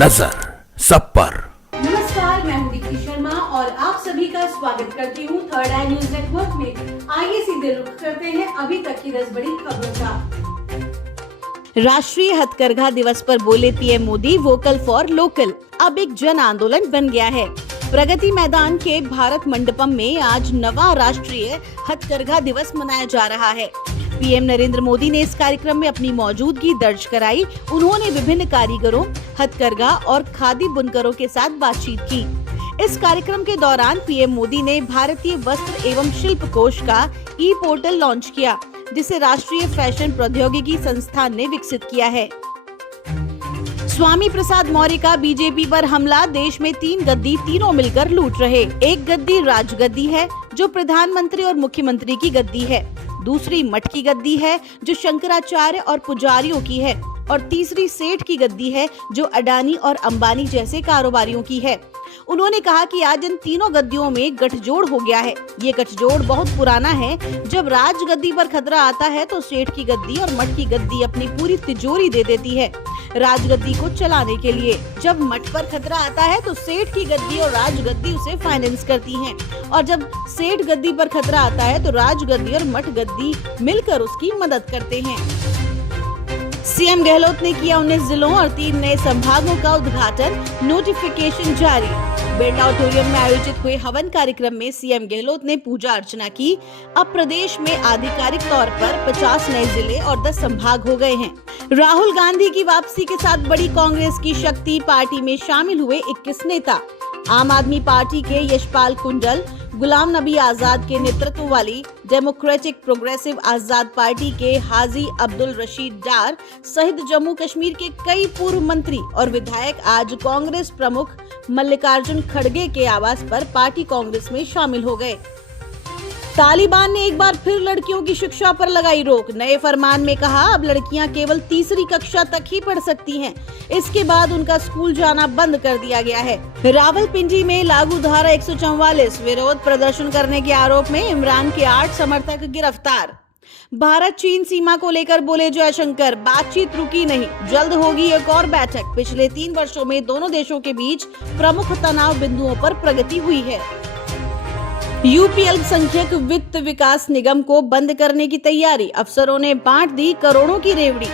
नजर सब पर। नमस्कार, मैं हूं दीप्ति शर्मा और आप सभी का स्वागत करती हूं थर्ड आई न्यूज नेटवर्क में। आइए सीधे रुख करते हैं अभी तक की 10 बड़ी खबरों का। राष्ट्रीय हथकरघा दिवस पर बोले PM Modi, vocal for local अब एक जन आंदोलन बन गया है। प्रगति मैदान के भारत मंडपम में आज 9वां राष्ट्रीय हथकरघा दिवस मनाया जा रहा है। पीएम नरेंद्र मोदी ने इस कार्यक्रम में अपनी मौजूदगी दर्ज कराई। उन्होंने विभिन्न कारीगरों, हथकरघा और खादी बुनकरों के साथ बातचीत की। इस कार्यक्रम के दौरान पीएम मोदी ने भारतीय वस्त्र एवं शिल्प कोष का ई पोर्टल लॉन्च किया, जिसे राष्ट्रीय फैशन प्रौद्योगिकी संस्थान ने विकसित किया है। स्वामी प्रसाद मौर्य का बीजेपी पर हमला। देश में 3 गद्दी तीनों मिलकर लूट रहे। एक गद्दी राजगद्दी है, जो प्रधानमंत्री और मुख्यमंत्री की गद्दी है। दूसरी मठ की गद्दी है, जो शंकराचार्य और पुजारियों की है। और तीसरी सेठ की गद्दी है, जो अडानी और अंबानी जैसे कारोबारियों की है। उन्होंने कहा कि आज इन तीनों गद्दियों में गठजोड़ हो गया है। ये गठजोड़ बहुत पुराना है। जब राजगद्दी पर खतरा आता है तो सेठ की गद्दी और मठ की गद्दी अपनी पूरी तिजोरी दे देती है राजगद्दी को चलाने के लिए। जब मठ पर खतरा आता है तो सेठ की गद्दी और राजगद्दी उसे फाइनेंस करती हैं। और जब सेठ गद्दी पर खतरा आता है तो राजगद्दी और मठ गद्दी मिलकर उसकी मदद करते हैं। सीएम गहलोत ने किया 19 जिलों और 3 नए संभागों का उद्घाटन, नोटिफिकेशन जारी। बेटा ऑडिटोरियम में आयोजित हुए हवन कार्यक्रम में सीएम गहलोत ने पूजा अर्चना की। अब प्रदेश में आधिकारिक तौर पर 50 नए जिले और 10 संभाग हो गए हैं। राहुल गांधी की वापसी के साथ बढ़ी कांग्रेस की शक्ति। पार्टी में शामिल हुए 21 नेता। आम आदमी पार्टी के यशपाल कुंडल, गुलाम नबी आजाद के नेतृत्व वाली डेमोक्रेटिक प्रोग्रेसिव आजाद पार्टी के हाजी अब्दुल रशीद डार सहित जम्मू कश्मीर के कई पूर्व मंत्री और विधायक आज कांग्रेस प्रमुख मल्लिकार्जुन खड़गे के आवास पर पार्टी कांग्रेस में शामिल हो गए। तालिबान ने एक बार फिर लड़कियों की शिक्षा पर लगाई रोक। नए फरमान में कहा, अब लड़कियां केवल तीसरी कक्षा तक ही पढ़ सकती हैं। इसके बाद उनका स्कूल जाना बंद कर दिया गया है। रावलपिंडी में लागू धारा 144 विरोध प्रदर्शन करने के आरोप में इमरान के 8 समर्थक गिरफ्तार। भारत चीन सीमा को लेकर बोले जयशंकर, बातचीत रुकी नहीं, जल्द होगी एक और बैठक। पिछले 3 वर्षों में दोनों देशों के बीच प्रमुख तनाव बिंदुओं पर प्रगति हुई है। यूपी अल्पसंख्यक वित्त विकास निगम को बंद करने की तैयारी। अफसरों ने बांट दी करोड़ों की रेवड़ी।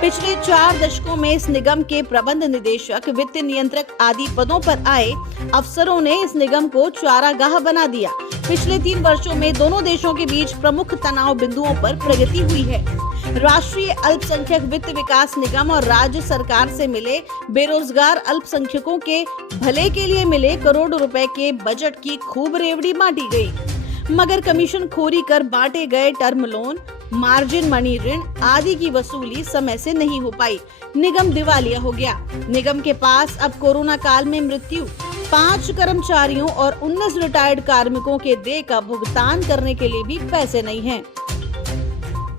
पिछले 4 दशकों में इस निगम के प्रबंध निदेशक, वित्त नियंत्रक आदि पदों पर आए अफसरों ने इस निगम को चारागाह बना दिया। पिछले 3 वर्षों में दोनों देशों के बीच प्रमुख तनाव बिंदुओं पर प्रगति हुई है। राष्ट्रीय अल्पसंख्यक वित्त विकास निगम और राज्य सरकार से मिले बेरोजगार अल्पसंख्यकों के भले के लिए मिले करोड़ों रुपए के बजट की खूब रेवड़ी बांटी गई। मगर कमीशन खोरी कर बांटे गए टर्म लोन, मार्जिन मनी ऋण आदि की वसूली समय से नहीं हो पाई। निगम दिवालिया हो गया। निगम के पास अब कोरोना काल में मृत्यु, 5 कर्मचारियों और 19 रिटायर्ड कार्मिकों के देय का भुगतान करने के लिए भी पैसे नहीं हैं।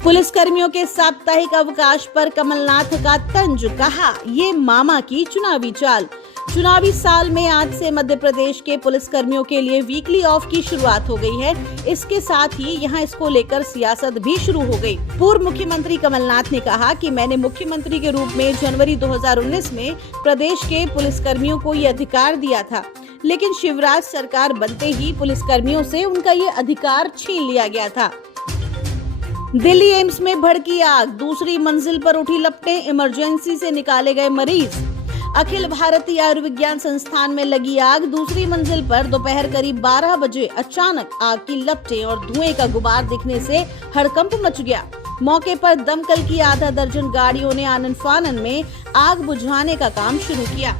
पुलिस कर्मियों के साप्ताहिक अवकाश पर कमलनाथ का तंज। कहा, ये मामा की चुनावी चाल। चुनावी साल में आज से मध्य प्रदेश के पुलिस कर्मियों के लिए वीकली ऑफ की शुरुआत हो गई है। इसके साथ ही यहां इसको लेकर सियासत भी शुरू हो गई। पूर्व मुख्यमंत्री कमलनाथ ने कहा कि मैंने मुख्यमंत्री के रूप में जनवरी 2019 में प्रदेश के पुलिस कर्मियों को ये अधिकार दिया था, लेकिन शिवराज सरकार बनते ही पुलिस कर्मियों से उनका ये अधिकार छीन लिया गया था। दिल्ली एम्स में भड़की आग। दूसरी मंजिल पर उठी लपटें, इमरजेंसी से निकाले गए मरीज। अखिल भारतीय आयुर्विज्ञान संस्थान में लगी आग। दूसरी मंजिल पर दोपहर करीब 12 बजे अचानक आग की लपटें और धुएं का गुबार दिखने से हड़कंप मच गया। मौके पर दमकल की आधा दर्जन गाड़ियों ने आनन फानन में आग बुझाने का काम शुरू किया।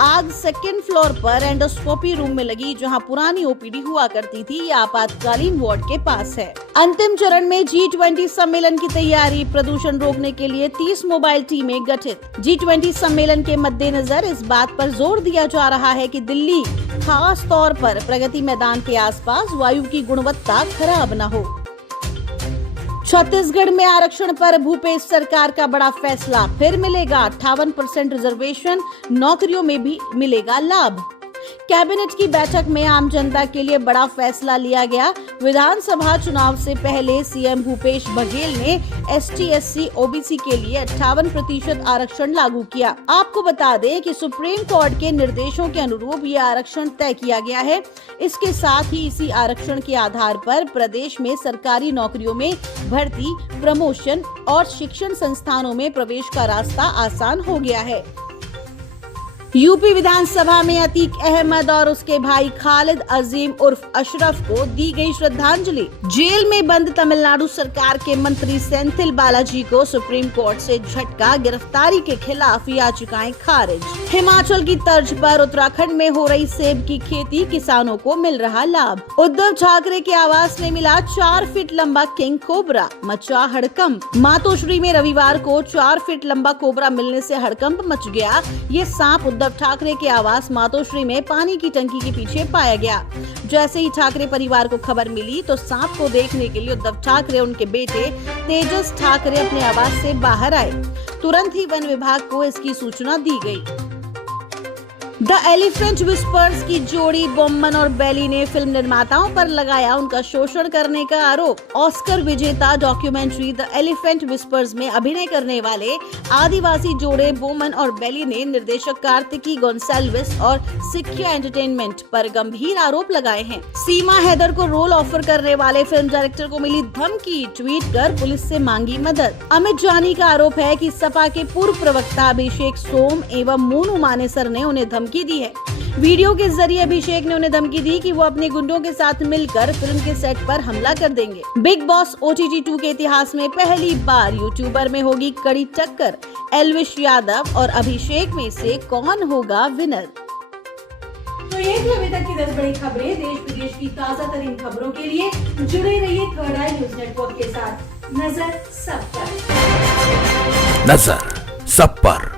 आग 2nd फ्लोर पर एंडोस्कोपी रूम में लगी, जहां पुरानी ओपीडी हुआ करती थी। ये आपातकालीन वार्ड के पास है। अंतिम चरण में G20 सम्मेलन की तैयारी। प्रदूषण रोकने के लिए 30 मोबाइल टीमें गठित। G20 सम्मेलन के मद्देनजर इस बात पर जोर दिया जा रहा है कि दिल्ली, खास तौर पर प्रगति मैदान के आसपास वायु की गुणवत्ता खराब न हो। छत्तीसगढ़ में आरक्षण पर भूपेश सरकार का बड़ा फैसला। फिर मिलेगा 58% रिजर्वेशन, नौकरियों में भी मिलेगा लाभ। कैबिनेट की बैठक में आम जनता के लिए बड़ा फैसला लिया गया। विधानसभा चुनाव से पहले सीएम भूपेश बघेल ने ST/SC OBC के लिए 58% आरक्षण लागू किया। आपको बता दें कि सुप्रीम कोर्ट के निर्देशों के अनुरूप ये आरक्षण तय किया गया है। इसके साथ ही इसी आरक्षण के आधार पर प्रदेश में सरकारी नौकरियों में भर्ती, प्रमोशन और शिक्षण संस्थानों में प्रवेश का रास्ता आसान हो गया है। यूपी विधानसभा में अतीक अहमद और उसके भाई खालिद अजीम उर्फ अशरफ को दी गई श्रद्धांजलि। जेल में बंद तमिलनाडु सरकार के मंत्री सेंथिल बालाजी को सुप्रीम कोर्ट से झटका, गिरफ्तारी के खिलाफ याचिकाएं खारिज। हिमाचल की तर्ज पर उत्तराखंड में हो रही सेब की खेती, किसानों को मिल रहा लाभ। उद्धव ठाकरे के आवास में मिला 4 फीट लंबा किंग कोबरा, मचा हड़कंप। मातोश्री में रविवार को 4 फीट लंबा कोबरा मिलने से हड़कंप मच गया। ये सांप उद्धव ठाकरे के आवास मातोश्री में पानी की टंकी के पीछे पाया गया। जैसे ही ठाकरे परिवार को खबर मिली तो सांप को देखने के लिए उद्धव ठाकरे और उनके बेटे तेजस ठाकरे अपने आवास से बाहर आए। तुरंत ही वन विभाग को इसकी सूचना दी गई। द एलिफेंट विस्पर्स की जोड़ी बोमन और बेली ने फिल्म निर्माताओं पर लगाया उनका शोषण करने का आरोप। ऑस्कर विजेता डॉक्यूमेंट्री द एलिफेंट विस्पर्स में अभिनय करने वाले आदिवासी जोड़े बोमन और बेली ने निर्देशक कार्तिकी गोंसाल्विस और सिक्किया एंटरटेनमेंट पर गंभीर आरोप लगाए हैं। सीमा हैदर को रोल ऑफर करने वाले फिल्म डायरेक्टर को मिली धमकी, ट्वीट कर पुलिस से मांगी मदद। अमित जानी का आरोप है कि सपा के पूर्व प्रवक्ता अभिषेक सोम एवं मोनू मानेसर ने उन्हें धमकी दी है। वीडियो के जरिए अभिषेक ने उन्हें धमकी दी कि वो अपने गुंडों के साथ मिलकर फिल्म के सेट पर हमला कर देंगे। बिग बॉस OTT 2 के इतिहास में पहली बार यूट्यूबर में होगी कड़ी टक्कर। एल्विश यादव और अभिषेक में से कौन होगा विनर? तो ये थी अभी तक की 10 बड़ी खबरें। देश विदेश की ताजा तरीन खबरों के लिए जुड़े रहिए थर्ड आई न्यूज नेटवर्क के साथ। नजर सब पर।